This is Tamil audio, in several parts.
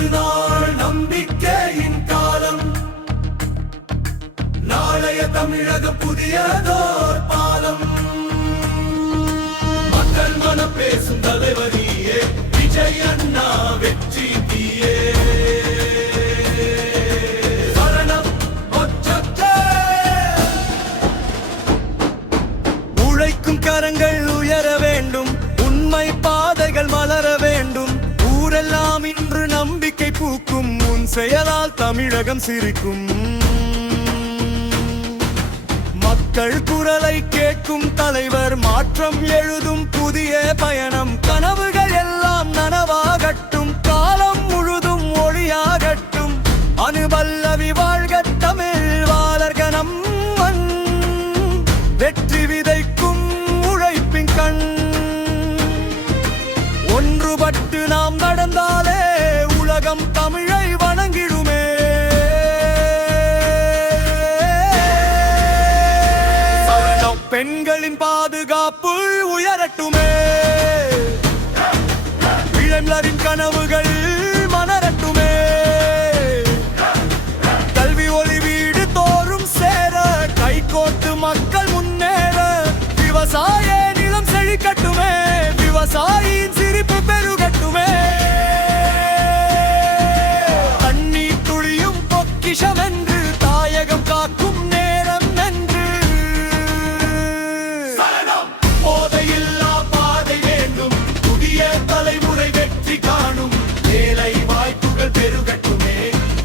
40 நாள் நம்பிக்கையின் காலம். நாளைய தமிழக புதியதோர் பாலம். மக்கள் மனம் பேசும் தலைவரியே விஜய் அண்ணா வெற்றி தீயே. உழைக்கும் கரங்கள் உயர வேண்டும், உண்மை பாதைகள் மலர வேண்டும். ஊரெல்லாம் இன்று நம்பிக்கை பூக்கும், உன் செயலால் தமிழகம் சிரிக்கும். மக்கள் குரலை கேட்கும் தலைவர், மாற்றம் எழுதும் புதிய பயணம். கனவுகள் எல்லாம் நனவாகட்டும், காலம் முழுதும் ஒளியாகட்டும். அனுபல்லவி வாழ்க தமிழ், வாழர்க நம் மண். வெற்றி விதைக்கும் உழைப்பின் கண். ஒன்றுபட்டு நாம் நடந்தாலே உலகம் தமிழை வணங்கிடுமே. பெண்களின் பாதுகாப்பு உயரட்டுமே, இளைஞரின் கனவுகள் மலரட்டுமே. கல்வி ஒளி வீடு தோறும் சேர, கைகோர்த்து மக்கள் முன்னேற. விவசாய நிலம் செழிக்கட்டுமே, விவசாயியின் சிரிப்பு பெருகட்டுமே. தண்ணீர் துளியும் பொக்கிஷம் என்று தாயகம் காக்கும் நேரம் என்று. தலைமுறை வெற்றி காணும், வேலை வாய்ப்புகள் பெருகட்டுமே,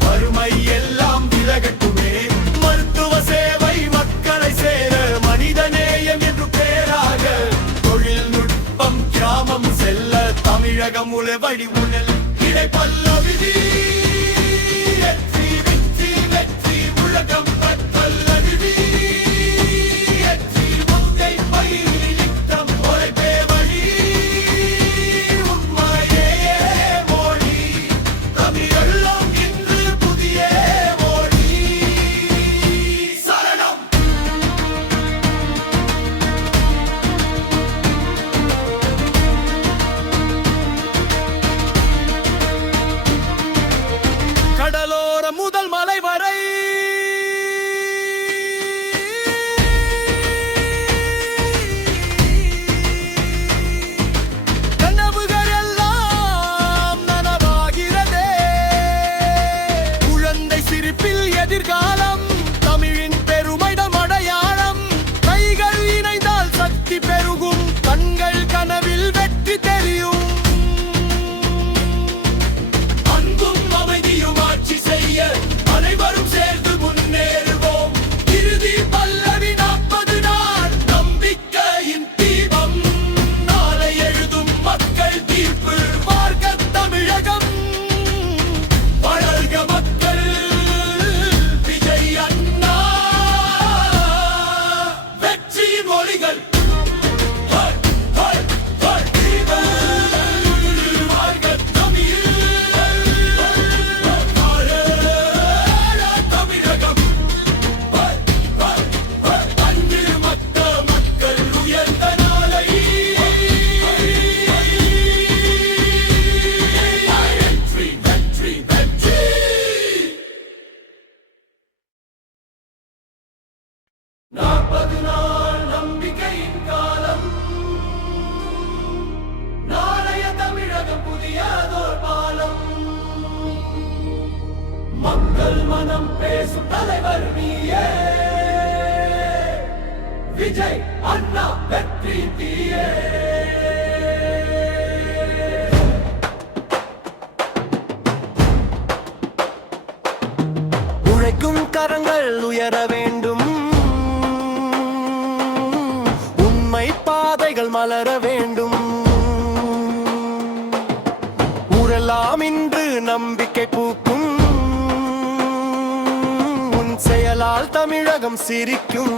வறுமை எல்லாம் விலகட்டுமே. மருத்துவ சேவை மக்களை சேர, மனித நேயம் என்று பேராக. தொழில்நுட்பம் கிராமம் செல்ல, தமிழகம் உழவழி உணல் இடை பல்லவிதி. வெற்றி வெற்றி வெற்றி உலகம் பல்லவிதி. முதல் மலை வரை கனவுகள் எல்லாம் நனவாகிறதே. குழந்தை சிரிப்பில் எதிர்காலம், தமிழின் பெருமைடம் அடையாளம். கைகள் இணைந்தால் சக்தி பெருகும், கண்கள் கனவில் வெற்றி தெரியும். அனைவரும் சேர்ந்து முன்னேறுவோம். இறுதி பல்லவி 40 நாள் நம்பிக்கையின் தீபம். நாளை எழுதும் மக்கள் தீர்ப்பு, வாழ்க தமிழகம், வளர்க மக்கள். விஜய் அண்ணா வெற்றியின் ஒளிகள். மக்கள் மனம் பேசும் தலைவர் நீயே, விஜய் அண்ணா வெற்றி தீயே. உழைக்கும் கரங்கள் உயர வேண்டும், உண்மை பாதைகள் மலர வேண்டும். ஊரெல்லாம் இன்று நம்பிக்கை பூக்கும், செயலால் தமிழகம் சிரிக்கும்.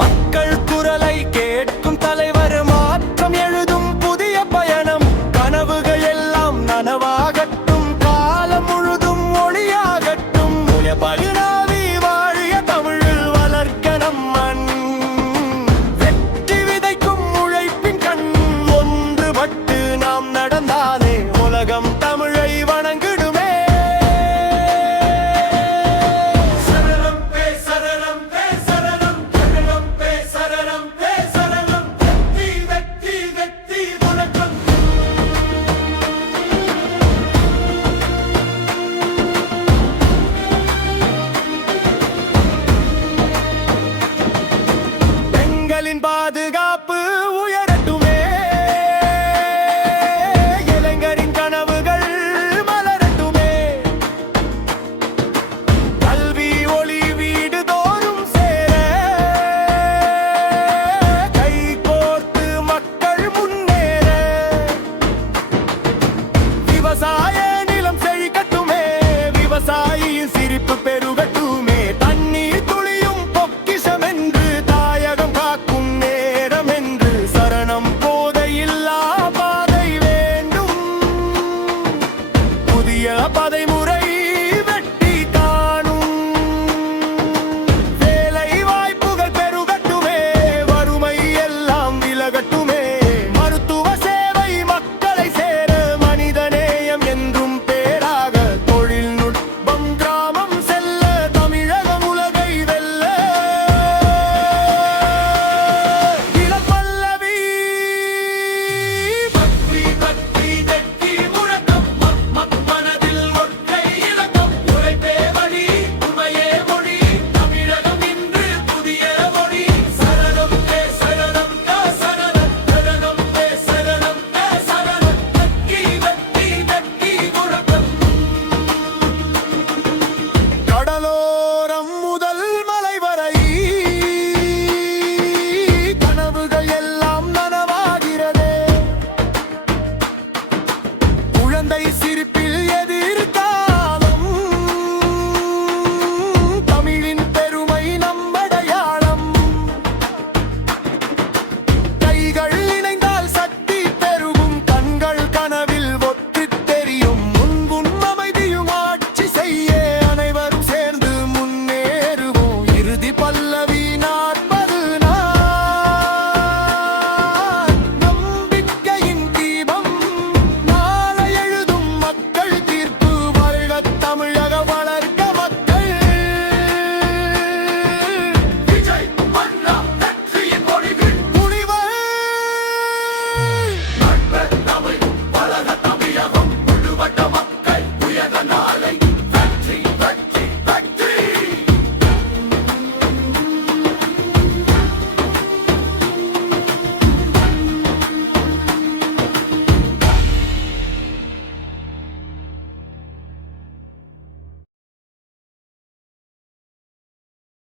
மக்கள் குரலை கேட்கும் தலைவர், மாற்றம் எழுதும் புதிய பயணம். கனவுகள் எல்லாம் நனவாகட்டும், காலம் முழுதும் ஒளியாகட்டும். பகிராவி வாழிய தமிழில் வளர்க்க நம் மண். வெற்றி விதைக்கும் உழைப்பின் கண். ஒன்றுபட்டு நாம் நடந்தாலே குழந்தை